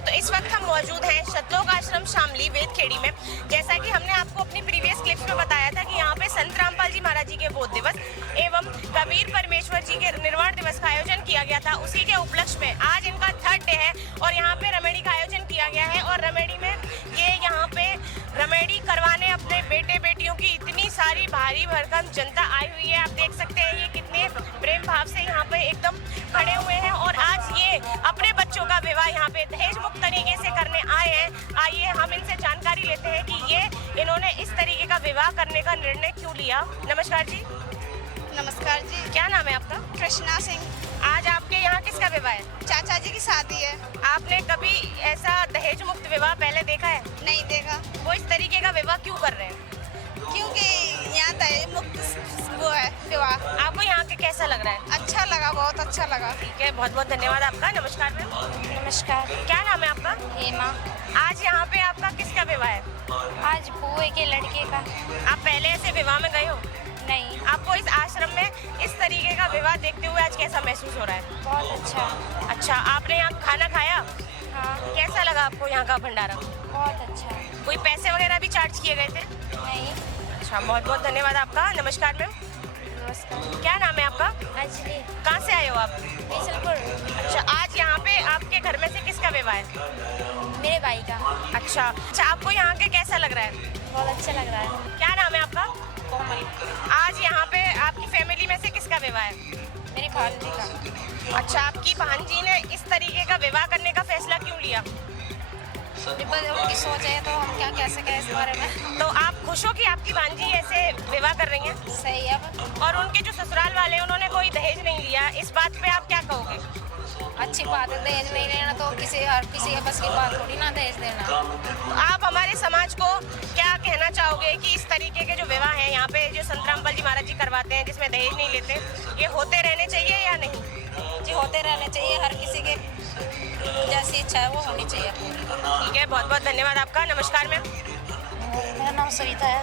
तो इस वक्त हम मौजूद हैं शतलोक आश्रम शामली वेदखेड़ी में। जैसा कि हमने आपको अपनी प्रीवियस क्लिप्स में बताया था कि यहाँ पे संत रामपाल जी महाराज जी के बोध दिवस एवं कबीर परमेश्वर जी के निर्वाण दिवस का आयोजन किया गया था। उसी के उपलक्ष्य में आज इनका 3rd डे है और यहाँ पे रमेडी का आयोजन किया गया है। और रमेडी में ये यहाँ पे रमेडी करवाने अपने बेटे बेटियों की इतनी सारी भारी भरकम जनता आई हुई है। आप देख सकते हैं ये कितने प्रेम भाव से यहाँ पे एकदम खड़े हुए हैं और आज ये अपने बच्चों का विवाह यहाँ पे दहेज मुक्त तरीके से करने आए हैं। आइए हम इनसे जानकारी लेते हैं कि ये इन्होंने इस तरीके का विवाह करने का निर्णय क्यों लिया। नमस्कार जी। नमस्कार जी। क्या नाम है आपका? कृष्णा सिंह। आज आपके यहाँ किसका विवाह है? चाचा जी की शादी है। आपने कभी ऐसा दहेज मुक्त विवाह पहले देखा है? नहीं देखा। वो इस तरीके का विवाह क्यों कर रहे हैं? क्योंकि यहाँ दहेज मुक्त वो है विवाह। आपको यहाँ के कैसा लग रहा है? अच्छा लगा, बहुत अच्छा लगा। ठीक है, बहुत बहुत धन्यवाद आपका। नमस्कार मैम। नमस्कार। क्या नाम है आपका? हेमा। आज यहाँ पे आपका किसका विवाह है? आज बुए के लड़के का। आप पहले ऐसे विवाह में गए हो? नहीं। आपको इस आश्रम में इस तरीके का विवाह देखते हुए आज कैसा महसूस हो रहा है? बहुत अच्छा। अच्छा, आपने यहाँ खाना खाया? हाँ। कैसा लगा आपको यहाँ का भंडारा? बहुत अच्छा। कोई पैसे वगैरह भी चार्ज किए गए थे? नहीं। अच्छा, बहुत बहुत धन्यवाद आपका। नमस्कार मैम। नमस्कार। क्या नाम है आपका? अंजलि। कहाँ से आए हो आप? बीसलपुर। अच्छा, आज यहाँ पे आपके घर में से किसका विवाह है? मेरे भाई का। अच्छा, आपको यहाँ के कैसा लग रहा है? बहुत अच्छा लग रहा है। क्या नाम है आपका? कोमल। आज यहाँ पे आपकी फैमिली में से किसका विवाह है? मेरी भांजी का। अच्छा, आपकी भांजी ने इस तरीके का विवाह करने का फैसला क्यों लिया? उनकी सोच है तो हम क्या कह सकें इस बारे में। तो आप खुश हो कि आपकी भांजी ऐसे विवाह कर रही हैं? सही है। और उनके जो ससुराल वाले उन्होंने कोई दहेज नहीं लिया, इस बात पे आप क्या कहोगे? अच्छी बात है, दहेज नहीं लेना तो हर किसी के बस की बात थोड़ी ना दहेज देना। तो आप हमारे समाज को क्या कहना चाहोगे कि इस तरीके के जो विवाह हैं यहाँ पे जो संत रामपाल जी महाराज जी करवाते हैं जिसमें दहेज नहीं लेते, ये होते रहने चाहिए या नहीं? जी होते रहने चाहिए, हर किसी के जैसी इच्छा है वो होनी चाहिए। ठीक है, बहुत बहुत धन्यवाद आपका। नमस्कार मैम। मेरा नाम सविता है।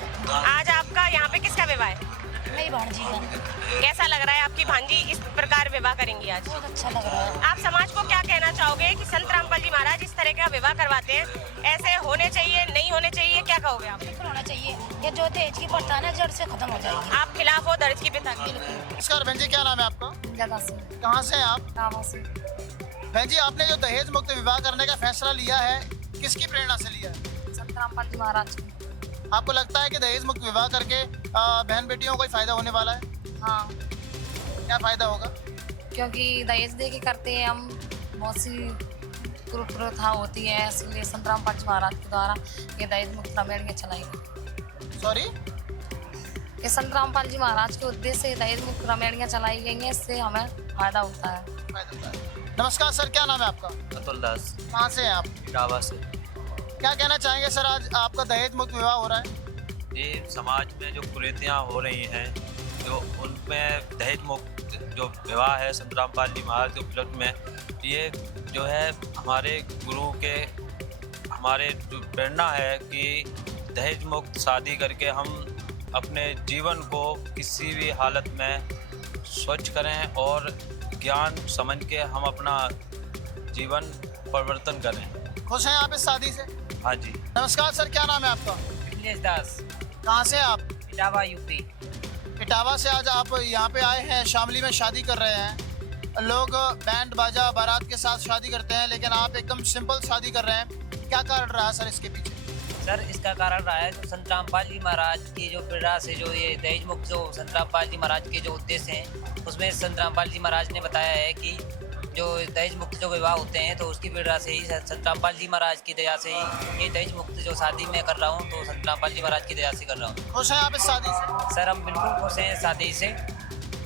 आज आपका यहाँ पे किसका विवाह है? मेरी भांजी का। कैसा लग रहा है आपकी भांजी इस प्रकार विवाह करेंगी आज? बहुत अच्छा लग रहा है। आप समाज को क्या कहना चाहोगे कि संत रामपाल जी महाराज इस तरह का विवाह करवाते हैं, ऐसे होने चाहिए नहीं होने चाहिए, क्या कहोगे आप? बिल्कुल होना चाहिए। ये जो दहेज की प्रथा है ना जड़ से खत्म हो जाएगी। आप खिलाफ हो दहेज की प्रथा के? नमस्कार बहन जी, क्या नाम है आपका? जगह से। कहाँ से हैं आप? गाँव से। बहन जी, आपने जो दहेज मुक्त विवाह करने का फैसला लिया है, किसकी प्रेरणा से लिया है? संत रामपाल जी महाराज। आपको लगता है कि दहेज मुक्त विवाह करके बहन बेटियों को कोई फायदा होने वाला है? हाँ, क्या फायदा होगा? क्योंकि दहेज दे के करते हैं हम, बहुत सी कुप्रथा होती है, इसलिए संत रामपाल जी महाराज के द्वारा ये दहेज मुक्त रमेड़ियाँ चलाई गई। सॉरी? ये संत रामपाल जी महाराज के उद्देश्य से दहेज मुक्त रमेड़ियाँ चलाई गई हैं, इससे हमें फायदा होता है। फायदा होता है। नमस्कार सर, क्या नाम है आपका? अतुल दास। कहाँ से हैं आप? इटावा से। क्या कहना चाहेंगे सर, आज आपका दहेज मुक्त विवाह हो रहा है? ये समाज में जो कुरीतियाँ हो रही हैं, जो उनमें दहेज मुक्त जो विवाह है संत रामपाल जी महाराज के उपलक्ष्य में, ये जो है हमारे गुरु के हमारे जो प्रेरणा है कि दहेज मुक्त शादी करके हम अपने जीवन को किसी भी हालत में स्वच्छ करें और ज्ञान समझ के हम अपना जीवन परिवर्तन करें। खुश हैं आप इस शादी से? हाँ जी। नमस्कार सर, क्या नाम है आपका? अखिलेश दास। कहाँ से हैं आप? इटावा यूपी। इटावा से आज आप यहाँ पे आए हैं, शामली में शादी कर रहे हैं। लोग बैंड बाजा बारात के साथ शादी करते हैं, लेकिन आप एकदम सिंपल शादी कर रहे हैं। क्या कारण रहा सर इसके पीछे? सर, इसका कारण रहा है जो संत रामपाल जी महाराज की जो प्रेरणा से जो ये दहेज मुक्त जो संत रामपाल जी महाराज के जो उद्देश्य हैं, उसमें संत रामपाल जी महाराज ने बताया है कि जो दहेज मुक्त जो विवाह होते हैं तो उसकी प्रेरणा से ही संत रामपाल जी महाराज की दया से ही ये दहेज मुक्त जो शादी मैं कर रहा हूँ तो संत रामपाल जी महाराज की दया से कर रहा हूँ। खुश हैं आप इस शादी से? सर, हम बिल्कुल खुश हैं शादी से।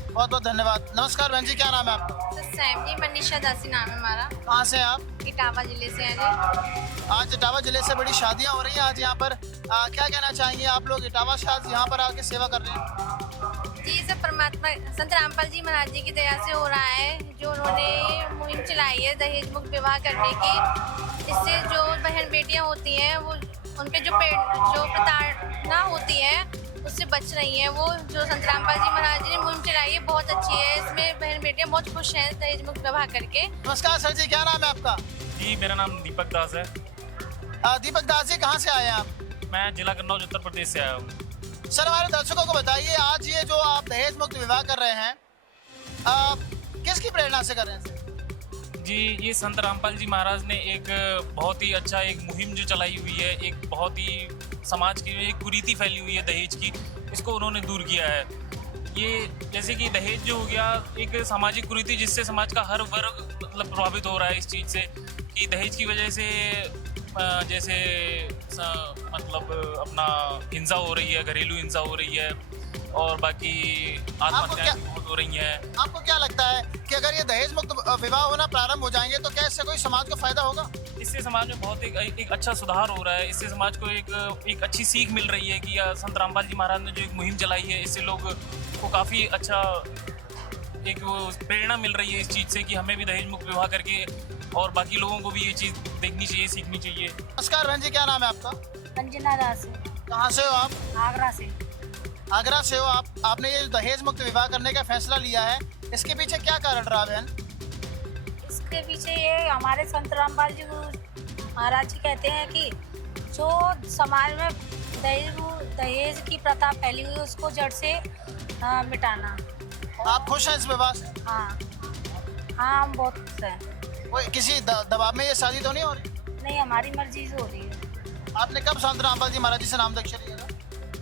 बहुत बहुत धन्यवाद। नमस्कार बहन जी, क्या नाम है आपका? सैम जी, मनीषा दासी नाम है हमारा। कहाँ से हैं आप? इटावा जिले से हैं जी। आज इटावा जिले से बड़ी शादियाँ हो रही हैं आज यहाँ पर, क्या कहना चाहेंगे आप लोग? इटावा से आज यहाँ पर आके सेवा कर रहे हैं। जी, सब परमात्मा संत रामपाल जी महाराज जी की दया से हो रहा है, जो उन्होंने मुहिम चलाई है दहेज मुक्त विवाह करने की। इससे जो बहन बेटियां होती हैं वो उनके जो प्रताड़ना होती है उससे बच रही हैं। वो जो संत रामपाल जी महाराज जी ने मुहिम चलाई है बहुत अच्छी है। इसमें बहन बेटियां बहुत खुश हैं दहेज मुक्त विवाह करके। नमस्कार सर जी, क्या नाम है आपका? जी मेरा नाम दीपक दास है। दीपक दास जी, कहाँ से आए हैं आप? मैं जिला कन्नौज उत्तर प्रदेश से आया हूँ। सर, हमारे दर्शकों को बताइए, आज ये जो आप दहेज मुक्त विवाह कर रहे हैं, किसकी प्रेरणा से कर रहे हैं सर? जी ये संत रामपाल जी महाराज ने एक बहुत ही अच्छा एक मुहिम जो चलाई हुई है, एक बहुत ही समाज की एक कुरीति फैली हुई है दहेज की, इसको उन्होंने दूर किया है। ये जैसे कि दहेज जो हो गया एक सामाजिक कुरीति, जिससे समाज का हर वर्ग मतलब प्रभावित हो रहा है इस चीज़ से कि दहेज की वजह से जैसे मतलब अपना हिंसा हो रही है, घरेलू हिंसा हो रही है और बाकी आत्महत्याएं बहुत हो रही हैं। आपको क्या लगता है कि अगर ये दहेज मुक्त विवाह होना प्रारंभ हो जाएंगे तो क्या इससे कोई समाज को फायदा होगा? इससे समाज में बहुत एक अच्छा सुधार हो रहा है। इससे समाज को एक अच्छी सीख मिल रही है कि संत रामपाल जी महाराज ने जो एक मुहिम चलाई है, इससे लोग को काफ़ी अच्छा एक प्रेरणा मिल रही है इस चीज़ से कि हमें भी दहेज मुक्त विवाह करके और बाकी लोगों को भी ये चीज़ देखनी चाहिए, सीखनी चाहिए। नमस्कार बहन जी, क्या नाम है आपका? अंजना दास, कहाँ से हो आप? आगरा से। आगरा से हो आप। आपने ये दहेज मुक्त विवाह करने का फैसला लिया है, इसके पीछे क्या कारण रहा बहन? इसके पीछे ये हमारे संत रामपाल जी महाराज जी कहते हैं कि जो समाज में दहेज की प्रथा फैली हुई है उसको जड़ से मिटाना। आप खुश हैं इस विवाह से? हाँ हाँ, हम बहुत खुश हैं। कोई किसी दबाव में ये शादी तो नहीं हो रही? नहीं, हमारी मर्जी से हो रही है। आपने कब संत रामपाल जी महाराज जी से नाम दीक्षा लिया था?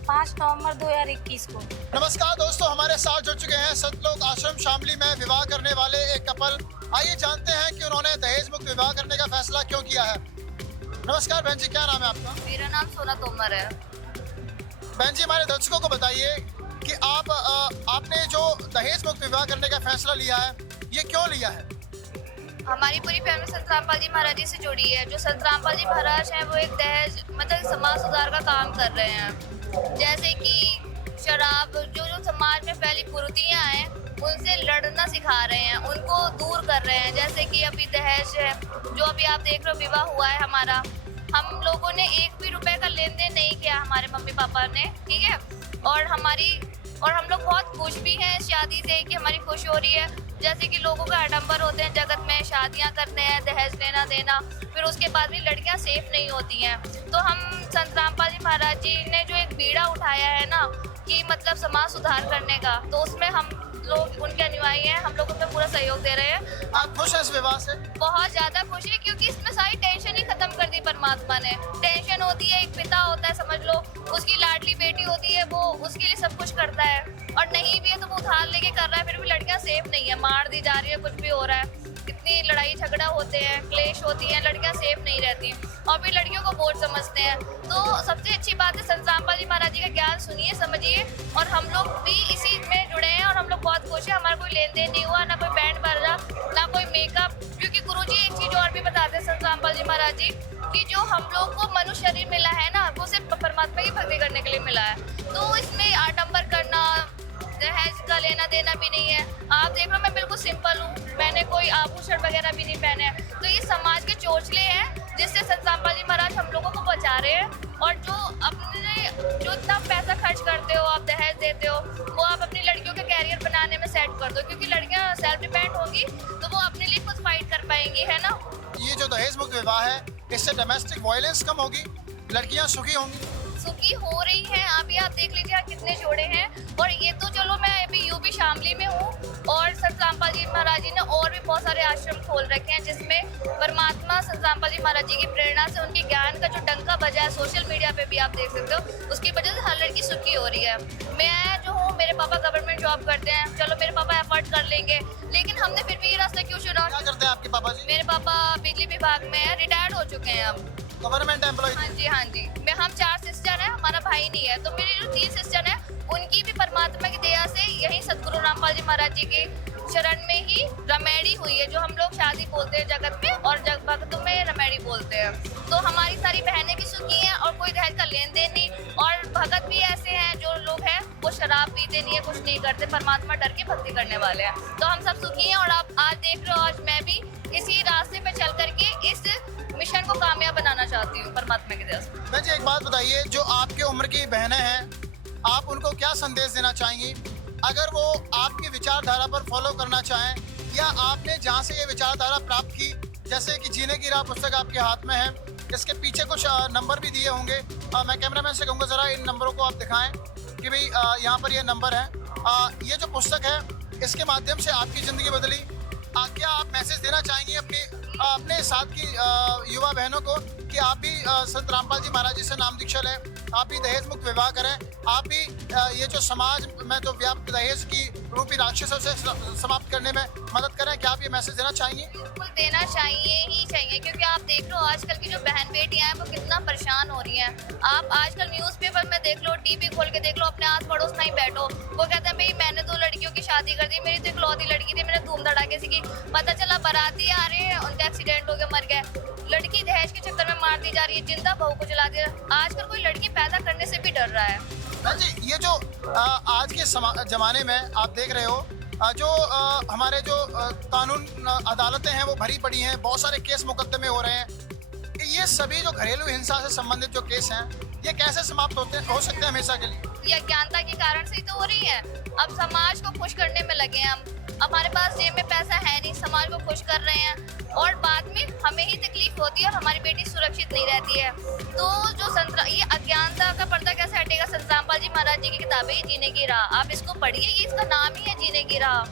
5 नवंबर 2021 को। नमस्कार दोस्तों, हमारे साथ जुड़ चुके हैं सतलोक आश्रम शामली में विवाह करने वाले एक कपल। आइए जानते हैं कि उन्होंने दहेज मुक्त विवाह करने का फैसला क्यों किया है। नमस्कार बहन जी, क्या नाम है आपका? मेरा नाम सोना तोमर है। बहन जी, हमारे दर्शकों को बताइए कि आपने जो दहेज मुक्त विवाह करने का फैसला लिया है, ये क्यों लिया है? हमारी पूरी फैमिली संत रामपाल जी महाराज जी से जुड़ी है। जो संत रामपाल जी महाराज हैं वो एक दहेज मतलब समाज सुधार का काम कर रहे हैं। जैसे कि शराब जो समाज में फैली कुरीतियाँ हैं उनसे लड़ना सिखा रहे हैं, उनको दूर कर रहे हैं। जैसे कि अभी दहेज है जो अभी आप देख रहे हो, विवाह हुआ है हमारा, हम लोगों ने 1 भी रुपए का लेन देन नहीं किया, हमारे मम्मी पापा ने, ठीक है। और हम लोग बहुत खुश भी हैं इस शादी से कि हमारी खुशी हो रही है। जैसे कि लोगों का आडंबर होते हैं जगत में, शादियां करते हैं, दहेज लेना देना, फिर उसके बाद भी लड़कियां सेफ नहीं होती हैं। तो हम संत रामपाल जी महाराज जी ने जो एक बीड़ा उठाया है ना कि मतलब समाज सुधार करने का, तो उसमें हम लोग उनके अनुयायी हैं, हम लोग उनमें पूरा सहयोग दे रहे हैं। आप खुश हैं इस विवाह से? बहुत ज़्यादा खुशी है क्योंकि इसमें सारी टेंशन ही खत्म कर दी परमात्मा ने। टेंशन होती है, एक पिता होता है समझ लो, उसकी लाडली बेटी होती है, वो उसके लिए सब कुछ करता है, और नहीं भी है तो वो उधार लेके कर रहा है, फिर भी लड़कियां सेफ नहीं है, मार दी जा रही है, कुछ भी हो रहा है, कितनी लड़ाई झगड़ा होते हैं, क्लेश होती है, लड़कियां सेफ नहीं रहती और फिर लड़कियों को बोझ समझते हैं। तो सबसे अच्छी बात है संत रामपाल जी महाराज जी का ज्ञान सुनिए, समझिए, और हम लोग भी इसी में जुड़े हैं और हम लोग बहुत खुश हैं। हमारा कोई लेन देन नहीं हुआ, ना कोई बैंड बाजा, ना कोई मेकअप, क्योंकि गुरुजी एक चीज़ और भी बताते हैं संत रामपाल जी महाराज जी कि जो हम लोग को मनुष्य शरीर मिला है ना, वो सिर्फ परमात्मा की भक्ति करने के लिए मिला है। तो इसमें आडंबर करना, दहेज का लेना देना भी नहीं है। आप देख लो, मैं बिल्कुल सिंपल हूँ, मैंने कोई आभूषण वगैरह भी नहीं पहने हैं। तो ये समाज के चोचले हैं जिससे संत रामपाल जी महाराज हम लोगों को बचा रहे हैं। और जो इतना पैसा खर्च करते हो, आप दहेज देते हो, वो आप अपनी लड़कियों के कैरियर बनाने में सेट कर दो, क्योंकि लड़कियाँ सेल्फ डिपेंड होंगी तो वो अपने लिए खुद फाइट कर पाएंगी, है ना। ये जो दहेज मुक्त विवाह है, इससे डोमेस्टिक वायलेंस कम होगी, लड़कियां सुखी होंगी। सुखी हो रही हैं। अभी आप देख लीजिए कितने जोड़े हैं। और ये तो चलो मैं अभी यूपी शामली में हूँ, और संत रामपाल जी महाराज जी ने और भी बहुत सारे आश्रम खोल रखे हैं जिसमें परमात्मा संत रामपाल जी महाराज जी की प्रेरणा से, उनके ज्ञान का जो डंका बजा है, सोशल मीडिया पे भी आप देख सकते हो, उसकी वजह से हर लड़की सुखी हो रही है। मैं जो हूँ, मेरे पापा गवर्नमेंट जॉब करते हैं, चलो मेरे पापा एफर्ट कर लेंगे, लेकिन हमने फिर भी ये रास्ता क्यों चुना? क्या करते हैं आपके पापा जी? मेरे पापा बिजली विभाग में है, रिटायर्ड हो चुके हैं अब, गवर्नमेंट एम्प्लॉय। हाँ जी। हम 4 सिस्टर हैं, हमारा भाई नहीं है। तो मेरी जो 3 सिस्टर हैं, उनकी भी परमात्मा की दया से यही सतगुरु रामपाल जी महाराज जी के शरण में ही रमेड़ी हुई है, जो हम लोग शादी बोलते हैं जगत में, और भक्तों में रमेड़ी बोलते हैं। तो हमारी सारी बहनें भी सुखी हैं और कोई दहेज का लेन देन नहीं, और भगत भी ऐसे हैं जो लोग हैं वो शराब पीते नहीं है, कुछ नहीं करते, परमात्मा डर के भक्ति करने वाले हैं। तो हम सब सुखी हैं। और आप आज देख रहे हो, आज मैं भी इसी रास्ते पे चल करके इस मिशन को कामयाब बनाना चाहती हूँ परमात्मा की दया से। बहन जी, एक बात बताइए, जो आपके उम्र की बहनें हैं, आप उनको क्या संदेश देना चाहेंगी? अगर वो आपकी विचारधारा पर फॉलो करना चाहें या आपने जहाँ से ये विचारधारा प्राप्त की, जैसे कि जीने की राह पुस्तक आपके हाथ में है, इसके पीछे कुछ नंबर भी दिए होंगे। मैं कैमरामैन से कहूँगा ज़रा इन नंबरों को आप दिखाएं कि भाई यहाँ पर ये नंबर है। ये जो पुस्तक है इसके माध्यम से आपकी ज़िंदगी बदली। क्या आप मैसेज देना चाहेंगे अपने साथ की युवा बहनों को कि आप भी संत रामपाल जी महाराज जी से नाम दीक्षा लें, आप भी दहेज मुक्त विवाह करें, आप भी ये जो समाज में जो व्याप्त दहेज की रूपी राक्षसों से समाप्त करने में मदद करें? क्या आप ये मैसेज देना चाहेंगे? बिल्कुल देना चाहिए ही चाहिए, क्योंकि आप देख लो आजकल की जो बहन बेटियां हैं वो कितना परेशान हो रही हैं। आप आजकल न्यूज़पेपर में देख लो, टीवी खोल के देख लो, अपने आस पड़ोस में ही बैठो, वो कहते हैं भाई मैंने 2 लड़कियों की शादी कर दी, मेरी तो इकलौती लड़की थी, मैंने धूम धड़ाके से की, पता चला बाराती आ रहे हैं उनका एक्सीडेंट हो गया, मर गए। लड़की दहेज के चक्कर में मार दी जा रही है, जिंदा बहू को जला दिया। आजकल कोई लड़की पैदा करने से भी डर रहा है। जी, ये जो आज के ज़माने में आप देख रहे हो, जो हमारे जो कानून अदालतें हैं वो भरी पड़ी हैं, बहुत सारे केस मुकदमे हो रहे हैं। ये सभी जो घरेलू हिंसा से संबंधित जो केस हैं, ये कैसे समाप्त हो सकते हैं हमेशा के लिए? ये अज्ञानता के कारण से ही तो हो रही है। अब समाज को खुश करने में लगे हैं हम, हमारे पास जेब में पैसा है नहीं, समाज को खुश कर रहे हैं और बाद में हमें ही तकलीफ होती है और हमारी बेटी सुरक्षित नहीं रहती है। तो जो ये अज्ञानता का पर्दा कैसे हटेगा? संत रामपाल जी महाराज जी की किताबें ही जीने की राह, आप इसको पढ़िए, ये इसका नाम ही है जीने की राह,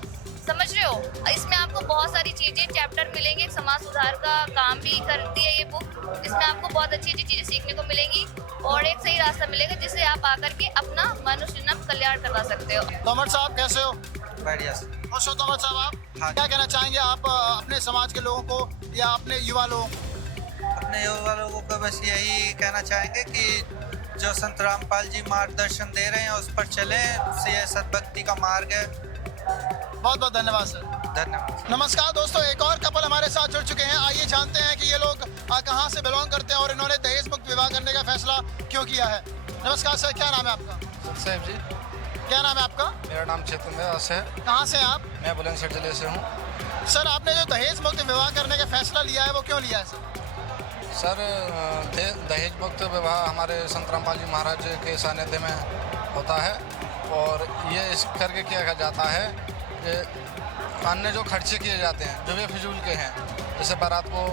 समझ रहे हो? इसमें आपको बहुत सारी चीज़ें चैप्टर मिलेंगे, समाज सुधार का काम भी करती है ये बुक। इसमें आपको बहुत अच्छी अच्छी चीज़ें सीखने को मिलेंगी और एक सही रास्ता मिलेगा जिससे आप आकर के अपना मनुष्य कल्याण करवा सकते हो। तोमर साहब कैसे हो? बढ़िया। खुश हो तोमर साहब आप? हाँ। क्या कहना चाहेंगे आप अपने समाज के लोगों को या अपने युवा लोगों को? अपने युवा लोगों को बस यही कहना चाहेंगे कि जो संत रामपाल जी मार्गदर्शन दे रहे हैं उस पर चलें, ये सद्भक्ति का मार्ग है। बहुत बहुत धन्यवाद सर। धन्यवाद। नमस्कार दोस्तों, एक और कपल हमारे साथ जुड़ चुके हैं। आइए जानते हैं कि ये लोग कहाँ से बिलोंग करते हैं और इन्होंने दहेज मुक्त विवाह करने का फैसला क्यों किया है। नमस्कार सर, क्या नाम है आपका? साहब जी, क्या नाम है आपका? मेरा नाम चेतन दास है। कहाँ से हैं आप? मैं बुलंदशहर जिले से हूँ। सर, आपने जो दहेज मुक्त विवाह करने का फैसला लिया है वो क्यों लिया है सर? सर, दहेज मुक्त विवाह हमारे संत रामपाल जी महाराज के सानिध्य में होता है और ये इस करके किया जाता है कि अन्य जो खर्चे किए जाते हैं जो बेफिजूल के हैं, जैसे बारात को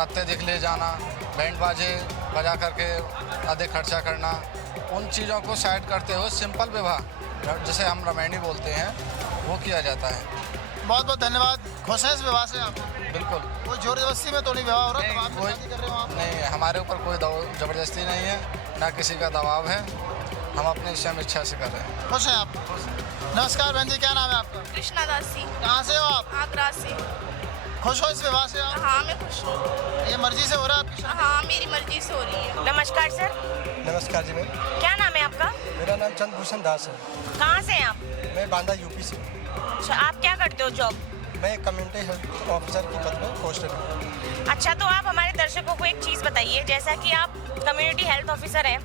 अत्यधिक ले जाना, बैंड बाजे बजा करके अधिक खर्चा करना, उन चीज़ों को साइड करते हुए सिंपल विवाह जिसे हम रामायणी बोलते हैं वो किया जाता है। बहुत बहुत धन्यवाद। खुश हैं इस विवाह से आप? बिल्कुल। कोई जोर जबरदस्ती में तो नहीं विवाह हो रहा? नहीं, तो आप कोई शादी कर रहे हो आप? नहीं, हमारे ऊपर कोई ज़बरदस्ती नहीं है, ना किसी का दबाव है, हम अपनी स्वयं इच्छा से कर रहे हैं। खुश हैं आप? नमस्कार बहन जी, क्या नाम है आपका? कृष्णा दासी, कहाँ से हो आप? आगरा से। खुश हो इस विवाह से आप? हाँ, मैं खुश हूँ। ये मर्जी से हो रहा है आपकी शादी? हाँ, मेरी मर्जी से हो रही है। नमस्कार सर, नमस्कार जी, मैं क्या नाम है आपका? मेरा नाम चंद्रभूषण दास है। कहाँ से हैं आप? मैं बांदा यूपी से। अच्छा, आप क्या करते हो जॉब? मैं कम्युनिटी हेल्थ ऑफिसर की पद में पोस्टेड हूँ। अच्छा, तो आप हमारे दर्शकों को एक चीज़ बताइए, जैसा कि आप कम्युनिटी हेल्थ ऑफिसर हैं,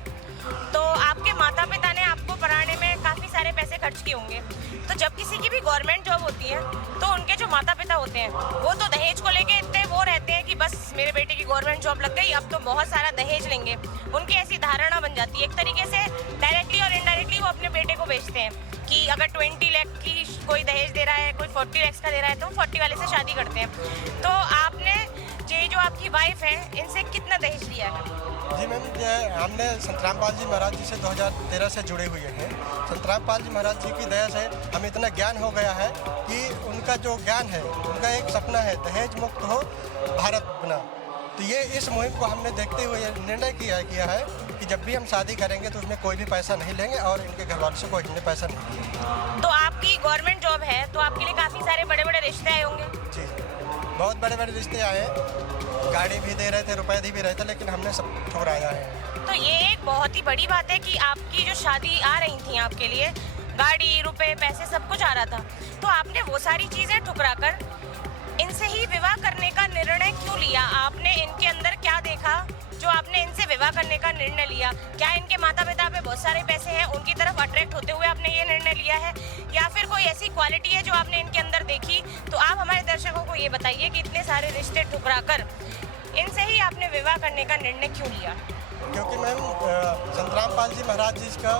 तो आपके माता पिता ने आपको पढ़ाने में काफ़ी सारे पैसे खर्च किए होंगे। तो जब किसी की भी गवर्नमेंट जॉब होती है तो उनके जो माता पिता होते हैं वो तो दहेज को लेके इतने वो रहते हैं कि बस मेरे बेटे की गवर्नमेंट जॉब लग गई, अब तो बहुत सारा दहेज लेंगे। उनकी ऐसी धारणा बन जाती है। एक तरीके से डायरेक्टली और इनडायरेक्टली वो अपने बेटे को बेचते हैं कि अगर 20 लाख की कोई दहेज दे रहा है, कोई 40 लाख का दे रहा है, तो 40 वाले से शादी करते हैं। तो आपने ये जो आपकी वाइफ है इनसे कितना दहेज लिया है? जी मैम, हमने संत रामपाल जी महाराज जी से 2013 से जुड़े हुए हैं। संत रामपाल जी महाराज जी की दया से हमें इतना ज्ञान हो गया है कि उनका जो ज्ञान है, उनका एक सपना है दहेज मुक्त हो भारत बना। तो ये इस मुहिम को हमने देखते हुए निर्णय किया है कि जब भी हम शादी करेंगे तो उसमें कोई भी पैसा नहीं लेंगे और इनके घर वालों से कोई हमने पैसा नहीं लेंगे। तो आपकी गवर्नमेंट जॉब है तो आपके लिए काफ़ी सारे बड़े बड़े रिश्ते आए होंगे? जी, बहुत बड़े बड़े रिश्ते आए, गाड़ी भी दे रहे थे, रुपए भी रहे थे, लेकिन हमने सब ठुकराया है। तो ये एक बहुत ही बड़ी बात है कि आपकी जो शादी आ रही थी आपके लिए, गाड़ी, रुपए, पैसे सब कुछ आ रहा था, तो आपने वो सारी चीज़ें ठुकरा कर इनसे ही विवाह करने का निर्णय क्यों लिया? आपने इनके अंदर क्या देखा जो आपने इनसे विवाह करने का निर्णय लिया? क्या इनके माता पिता पे बहुत सारे पैसे हैं, उनकी तरफ अट्रैक्ट होते हुए आपने ये निर्णय लिया है, या फिर कोई ऐसी क्वालिटी है जो आपने इनके अंदर देखी? तो आप हमारे दर्शकों को ये बताइए कि इतने सारे रिश्ते ठुकरा कर इनसे ही आपने विवाह करने का निर्णय क्यों लिया? क्योंकि मैम संत रामपाल जी महाराज जी का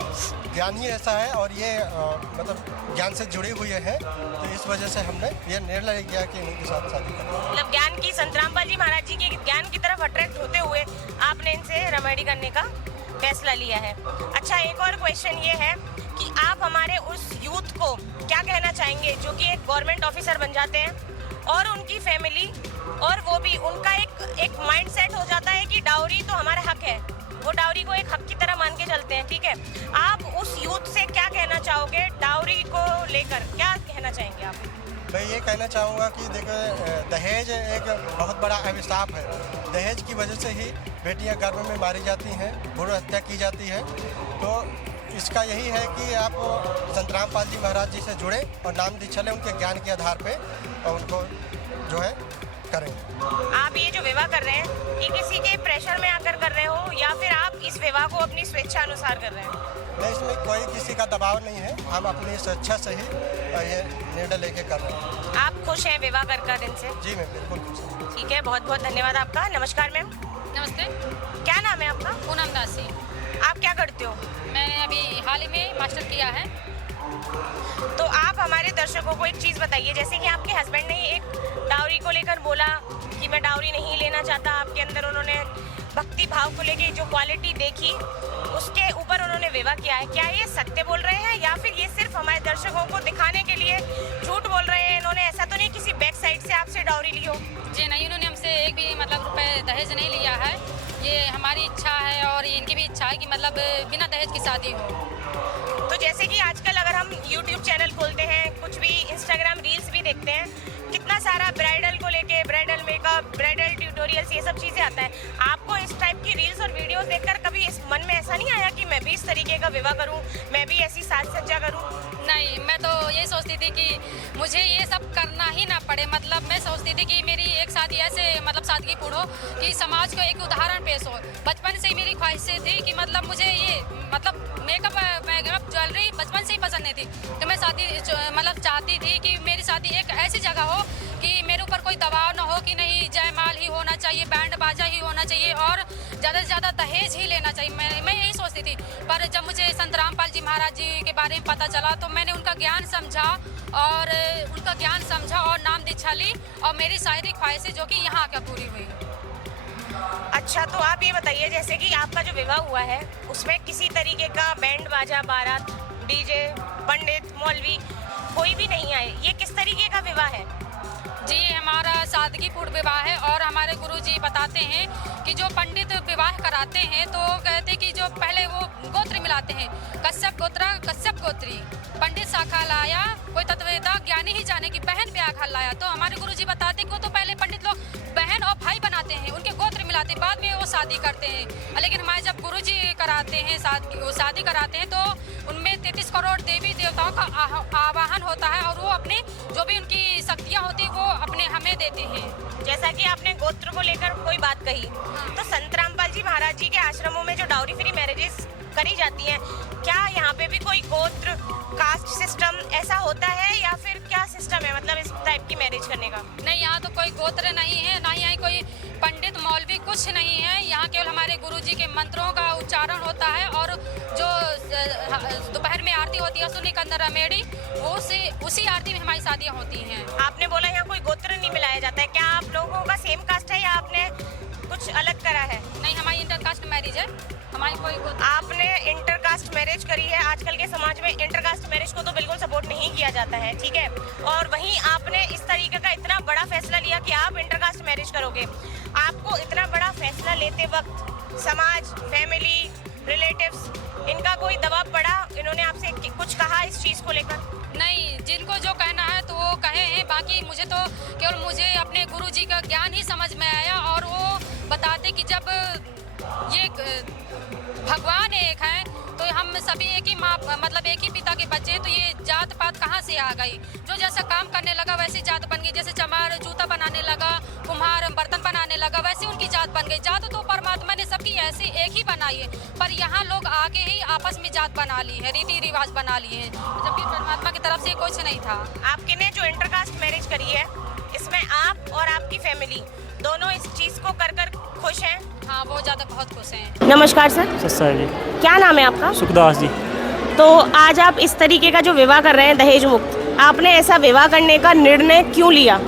ज्ञान ही ऐसा है और ये मतलब ज्ञान से जुड़े हुए हैं, तो इस वजह से हमने ये निर्णय किया कि इनके साथ शादी करें। मतलब ज्ञान की संत रामपाल जी महाराज जी के ज्ञान की तरफ अट्रैक्ट होते हुए आपने इनसे रमेडी करने का फैसला लिया है। अच्छा, एक और क्वेश्चन ये है कि आप हमारे उस यूथ को क्या कहना चाहेंगे जो कि एक गवर्नमेंट ऑफिसर बन जाते हैं और उनकी फैमिली और वो भी उनका एक माइंड सेट हो जाता है कि डाउरी तो हमारा हक है, वो डाउरी को एक हक की तरह मान के चलते हैं, ठीक है। आप उस यूथ से क्या कहना चाहोगे, डाउरी को लेकर क्या कहना चाहेंगे आप? मैं ये कहना चाहूँगा कि देखो, दहेज एक बहुत बड़ा अभिशाप है। दहेज की वजह से ही बेटियां गर्भ में मारी जाती हैं, भ्रूण हत्या की जाती है। तो इसका यही है कि आप संत रामपाल जी महाराज जी से जुड़े और नाम दीक्षा लें उनके ज्ञान के आधार पे और उनको जो है करें। आप ये जो विवाह कर रहे हैं ये किसी के प्रेशर में आकर कर रहे हो या फिर आप इस विवाह को अपनी स्वेच्छा अनुसार कर रहे हैं? नहीं, इसमें कोई किसी का दबाव नहीं है, हम अपनी स्वेच्छा से ही ये निर्णय लेके कर रहे हैं। आप खुश हैं विवाह कर इनसे? जी मैम, बिल्कुल खुश हूँ। ठीक है, बहुत बहुत धन्यवाद आपका। नमस्कार मैम। नमस्ते, क्या नाम है आपका? पूनम दासी। आप क्या करते हो? मैंने अभी हाल ही में मास्टर किया है। तो आप हमारे दर्शकों को एक चीज़ बताइए, जैसे कि आपके हस्बैंड ने एक डाउरी को लेकर बोला कि मैं डाउरी नहीं लेना चाहता, आपके अंदर उन्होंने भक्ति भाव को लेकर जो क्वालिटी देखी उसके ऊपर उन्होंने विवाह किया है। क्या ये सत्य बोल रहे हैं या फिर ये सिर्फ हमारे दर्शकों को दिखाने के लिए झूठ बोल रहे हैं? इन्होंने ऐसा तो नहीं किसी बैक साइड से आपसे डाउरी ली हो? जी नहीं, उन्होंने हमसे एक भी मतलब रुपए दहेज नहीं लिया है। ये हमारी इच्छा है और इनकी भी इच्छा है कि मतलब बिना दहेज की शादी हो। तो जैसे कि आजकल अगर हम YouTube चैनल खोलते हैं, कुछ भी इंस्टाग्राम रील्स भी देखते हैं, कितना सारा ब्राइडल को लेके, ब्राइडल मेकअप, ब्राइडल ट्यूटोरियल्स, ये सब चीज़ें आता है। आपको इस टाइप की रील्स और वीडियोस देखकर कभी इस मन में ऐसा नहीं आया कि मैं भी इस तरीके का विवाह करूं, मैं भी ऐसी साज सज्जा करूं? नहीं, मैं तो यही सोचती थी कि मुझे ये सब करना ही ना पड़े। मतलब मैं सोचती थी कि मेरी एक शादी ऐसे मतलब सादगीपूर्ण हो कि समाज को एक उदाहरण पेश हो। बचपन से ही मेरी ख्वाहिशें थी कि मतलब मुझे ये मतलब मेकअप ज्वेलरी बचपन से ही पसंद नहीं थी। तो मैं शादी मतलब चाहती थी कि मेरी शादी एक ऐसी जगह हो कि मेरे ऊपर कोई दबाव ना हो कि नहीं जयमाल ही होना चाहिए, बैंड बाजा ही होना चाहिए और ज़्यादा से ज़्यादा दहेज ही लेना चाहिए। मैं यही सोचती थी। पर जब मुझे संत रामपाल जी महाराज जी के बारे में पता चला तो मैंने उनका ज्ञान समझा और नाम दीक्षा ली और मेरी सारी ख्वाहिशें जो कि यहाँ आकर पूरी हुई। अच्छा, तो आप ये बताइए, जैसे कि आपका जो विवाह हुआ है उसमें किसी तरीके का बैंड बाजा, बारात, डीजे, पंडित, मौलवी कोई भी नहीं आए, ये किस तरीके का विवाह है? जी, हमारा सादगीपूर्ण विवाह है और हमारे गुरुजी बताते हैं कि जो पंडित विवाह कराते हैं तो कहते कि जो पहले वो गोत्र मिलाते हैं, कश्यप गोत्र कश्यप गोत्री, पंडित शाखा लाया, कोई तत्ववेता ज्ञानी ही जाने की बहन ब्याह घर लाया। तो हमारे गुरुजी बताते कि वो तो पहले पंडित लोग बहन और भाई बनाते हैं, उनके गोत्र मिलाते हैं, बाद में वो शादी करते हैं। लेकिन हमारे जब गुरुजी कराते हैं शादी कराते हैं तो उनमें 33 करोड़ देवी देवताओं का आवाहन होता है और वो अपने जो भी उनकी शक्तियाँ होती है वो अपने हमें देते हैं। जैसा कि आपने गोत्र को लेकर कोई बात कही, तो संत रामपाल जी महाराज जी के आश्रमों में जो डाउरी फ्री मैरिजेस करी जाती हैं, क्या यहाँ पे भी कोई गोत्र कास्ट सिस्टम ऐसा होता है या फिर क्या सिस्टम है, मतलब इस टाइप की मैरिज करने का? नहीं, यहाँ तो कोई गोत्र नहीं है, ना ही यहाँ कोई पंडित मौलवी कुछ नहीं है। यहाँ केवल हमारे गुरुजी के मंत्रों का उच्चारण होता है और जो दोपहर में आरती होती है सुन्नी कंदर रमेड़ी, उसी आरती में हमारी शादियाँ होती हैं। आपने बोला यहाँ कोई गोत्र नहीं मिलाया जाता है, क्या आप लोगों का सेम कास्ट है या आपने कुछ अलग करा है? नहीं, हमारी इंटरकास्ट मैरिज है, हमारी कोई आपने इंटरकास्ट मैरिज करी है। आजकल के समाज में इंटरकास्ट मैरिज को तो बिल्कुल सपोर्ट नहीं किया जाता है, ठीक है। और वहीं आपने इस तरीके का इतना बड़ा फैसला लिया कि आप इंटरकास्ट मैरिज करोगे। आपको इतना बड़ा फैसला लेते वक्त समाज, फैमिली, रिलेटिव्स, इनका कोई दबाव पड़ा? इन्होंने आपसे कुछ कहा इस चीज़ को लेकर? नहीं, जिनको जो कहना है तो वो कहे हैं, बाकी मुझे तो केवल मुझे अपने गुरुजी का ज्ञान ही समझ में आया और वो बताते कि जब ये भगवान एक है तो हम सभी एक ही माँ मतलब एक ही पिता के बच्चे हैं, तो ये जात पात कहाँ से आ गई? जो जैसा काम करने लगा वैसी जात बन गई। जैसे चमार जूता बनाने लगा, कुम्हार बर्तन बनाने लगा, वैसे उनकी जात बन गई। जात तो परमात्मा ने सबकी ऐसी एक ही बनाई है, पर यहाँ लोग आके ही आपस में जात बना ली है, रीति रिवाज बना लिए हैं, जबकि परमात्मा की तरफ से कुछ नहीं था। आपके ने जो इंटरकास्ट मैरिज करी है इसमें आप और आपकी फैमिली दोनों इस चीज़ को कर कर खुश हैं? हाँ, बहुत ज़्यादा बहुत खुश हैं। नमस्कार सर, सस्ता जी, क्या नाम है आपका? सुखदास जी। तो आज आप इस तरीके का जो विवाह कर रहे हैं दहेज मुक्त, आपने ऐसा विवाह करने का निर्णय क्यों लिया?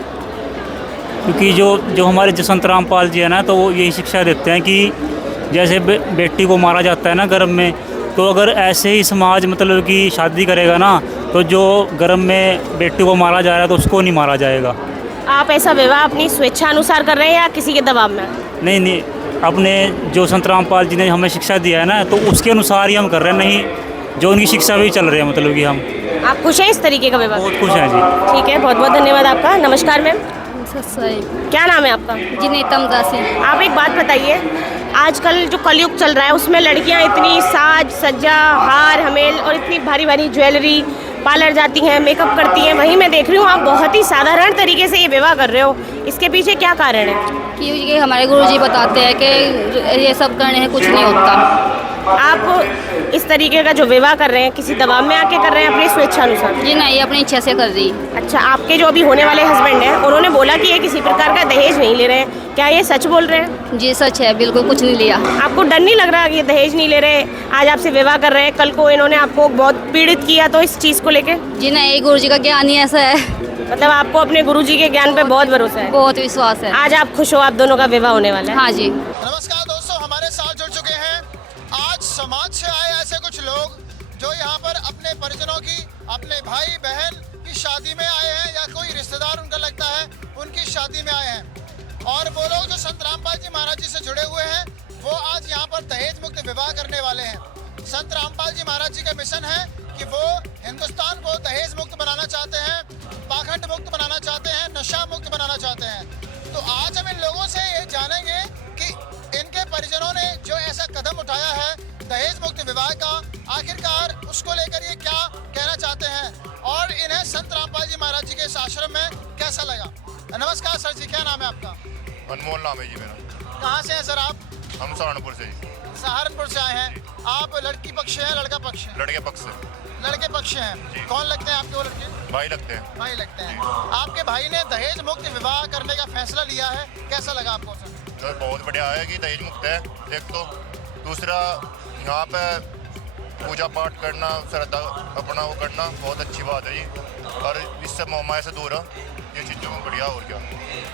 क्योंकि जो हमारे जो संत रामपाल जी है ना, तो वो यही शिक्षा देते हैं कि जैसे बेटी को मारा जाता है ना गर्भ में, तो अगर ऐसे ही समाज मतलब कि शादी करेगा ना, तो जो गर्भ में बेटी को मारा जा रहा है तो उसको नहीं मारा जाएगा। आप ऐसा विवाह अपनी स्वेच्छा अनुसार कर रहे हैं या किसी के दबाव में? नहीं, अपने जो संत रामपाल जी ने हमें शिक्षा दिया है ना, तो उसके अनुसार ही हम कर रहे हैं, नहीं जो उनकी शिक्षा भी चल रही है, मतलब कि हम। आप खुश हैं इस तरीके का विवाह? बहुत खुश हैं जी। ठीक है, बहुत बहुत धन्यवाद आपका। नमस्कार मैम, सही। क्या नाम है आपका? जी, नीतम दासी। आप एक बात बताइए, आजकल जो कलयुग चल रहा है उसमें लड़कियां इतनी साज सज्जा, हार हमेल और इतनी भारी भारी ज्वेलरी, पार्लर जाती हैं, मेकअप करती हैं, वहीं मैं देख रही हूँ आप बहुत ही साधारण तरीके से ये विवाह कर रहे हो, इसके पीछे क्या कारण है? क्योंकि हमारे गुरुजी बताते हैं कि ये सब करने से कुछ नहीं होता। आप इस तरीके का जो विवाह कर रहे हैं किसी दबाव में आके कर रहे हैं अपनी स्वेच्छा अनुसार? जी नहीं, अपनी इच्छा से कर रही। अच्छा, आपके जो अभी होने वाले हस्बैंड हैं उन्होंने बोला कि ये किसी प्रकार का दहेज नहीं ले रहे हैं, क्या ये सच बोल रहे हैं? जी सच है, बिल्कुल कुछ नहीं लिया। आपको डर नहीं लग रहा कि ये दहेज नहीं ले रहे, आज आपसे विवाह कर रहे हैं, कल को इन्होंने आपको बहुत पीड़ित किया तो इस चीज़ को लेके? जी नहीं, गुरुजी का ज्ञान ही ऐसा है। मतलब आपको अपने गुरुजी के ज्ञान पे बहुत भरोसा है? बहुत विश्वास है। आज आप खुश हो, आप दोनों का विवाह होने वाला है? हाँ जी। नमस्कार दोस्तों, हमारे साथ जुड़ चुके हैं आज समाज से आए ऐसे कुछ लोग जो यहाँ पर अपने परिजनों की, अपने भाई बहन की शादी में आए हैं या कोई रिश्तेदार उनका लगता है उनकी शादी में आए हैं। और वो लोग जो संत रामपाल जी महाराज जी से जुड़े हुए हैं वो आज यहाँ पर दहेज मुक्त विवाह करने वाले हैं। संत रामपाल जी महाराज जी का मिशन है कि वो हिंदुस्तान को दहेज मुक्त बनाना चाहते हैं, पाखंड मुक्त बनाना चाहते हैं, नशा मुक्त बनाना चाहते हैं। तो आज हम इन लोगों से ये जानेंगे कि इनके परिजनों ने जो ऐसा कदम उठाया है दहेज मुक्त विवाह का, आखिरकार उसको लेकर ये क्या कहना चाहते हैं और इन्हें संत रामपाल जी महाराज जी के इस आश्रम में कैसा लगा। नमस्कार सर जी, क्या नाम है आपका? अनमोल नाम है जी मेरा। कहाँ से हैं सर आप? हम सहारनपुर से जी। सहारनपुर से आए हैं। आप लड़की पक्ष हैं लड़का पक्ष है? लड़के पक्ष से। लड़के पक्ष हैं। कौन लगते हैं आपके वो लड़के? भाई लगते हैं। भाई लगते हैं। आपके भाई ने दहेज मुक्त विवाह करने का फैसला लिया है, कैसा लगा आपको सर? तो बहुत बढ़िया है कि दहेज मुक्त है एक तो, दूसरा यहाँ पे पूजा पाठ करना, श्रद्धा अपना वो करना बहुत अच्छी बात है जी, और इससे मोहमाया से दूर है, ये चीज़ों में बढ़िया। और क्या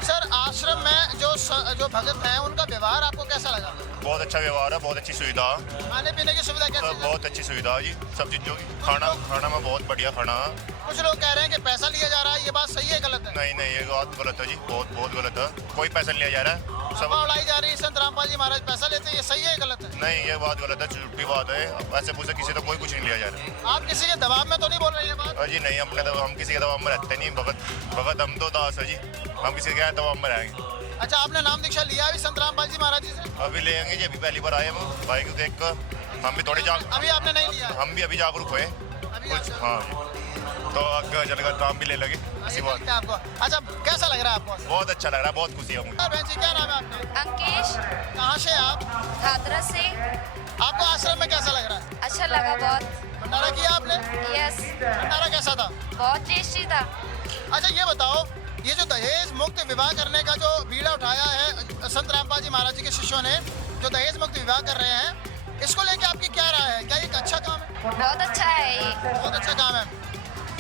सर, आश्रम में जो भगत हैं उनका व्यवहार आपको कैसा लगा? बहुत अच्छा व्यवहार है, बहुत अच्छी सुविधा, खाने पीने की सुविधा कैसी है? बहुत अच्छी सुविधा है जी, सब चीज़ों की। खाना में बहुत बढ़िया खाना है। कुछ लोग कह रहे हैं कि पैसा लिया जा रहा है, ये बात सही है गलत है? नहीं, ये बात गलत है जी, बहुत गलत है। कोई पैसा नहीं लिया जा रहा है, सब उड़ाई जा रही है। संत रामपाल जी महाराज पैसा लेते हैं, ये सही है गलत है? नहीं, ये बात गलत है, झूठी बात है। ऐसे पूछे किसी तो कोई कुछ नहीं लिया जा रहा। आप किसी के दबाव में तो नहीं बोल रहे ये बात? जी नहीं, हम किसी के दबाव में रहते नहीं। भगत हम तो दास है जी, हम किसी के दबाव में रहेंगे। अच्छा, आपने नाम दीक्षा लिया अभी संत रामपाल जी महाराज जी से? अभी लेंगे जी, अभी पहली बार आए हम भाई को देख कर, हम भी थोड़े अभी आपने नहीं लिया? हम भी अभी जागरूक हुए कुछ। हाँ जी, तो आगे चलकर काम भी ले लगे इसी बात। आपको अच्छा कैसा लग रहा है आपको? बहुत अच्छा लग रहा है, बहुत खुशी है मुझे। बहन जी, क्या नाम है आपका? अंकेश। कहाँ से आप? हाथरस से। आपको आश्रम में कैसा लग रहा है? अच्छा लगा बहुत। भंडारा किया आपने? यस। भंडारा कैसा था? बहुत टेस्टी था। अच्छा ये बताओ, ये जो दहेज मुक्त विवाह करने का जो बीड़ा उठाया है संत रामपाल जी महाराज जी के शिष्यों ने, जो दहेज मुक्त विवाह कर रहे हैं, इसको लेके आपकी क्या राय है? क्या ये एक अच्छा काम है? बहुत अच्छा है ये। बहुत अच्छा काम है।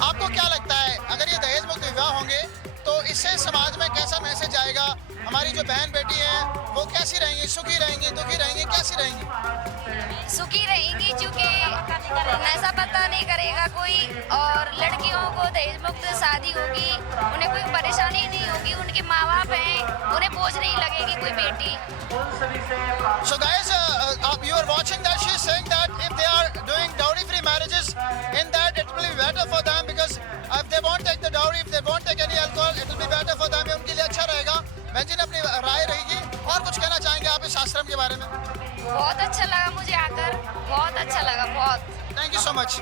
आपको क्या लगता है अगर ये दहेज मुक्त विवाह होंगे तो इससे समाज में कैसा मैसेज आएगा? हमारी जो बहन बेटी हैं वो कैसी रहेंगी? सुखी रहेंगी, दुखी रहेंगी, कैसी रहेंगी? सुखी रहेंगी, क्योंकि नशा पता नहीं करेगा कोई, और लड़कियों को दहेज मुक्त शादी होगी, उन्हें कोई परेशानी नहीं होगी, उनके माँ बाप हैं, उन्हें बोझ नहीं लगेगी कोई बेटी। So guys, you are watching that she is saying that if they are doing dowry-free marriages, in that it will be better for them because if they won't take the dowry, if they won't take any alcohol, it will be better for them. ये उनके लिए अच्छा रहेगा। बहन जी ने अपनी राय रहेगी। और कुछ कहना चाहेंगे आप इस आश्रम के बारे में? बहुत अच्छा लगा मुझे आकर, बहुत अच्छा लगा, बहुत। Thank you so much.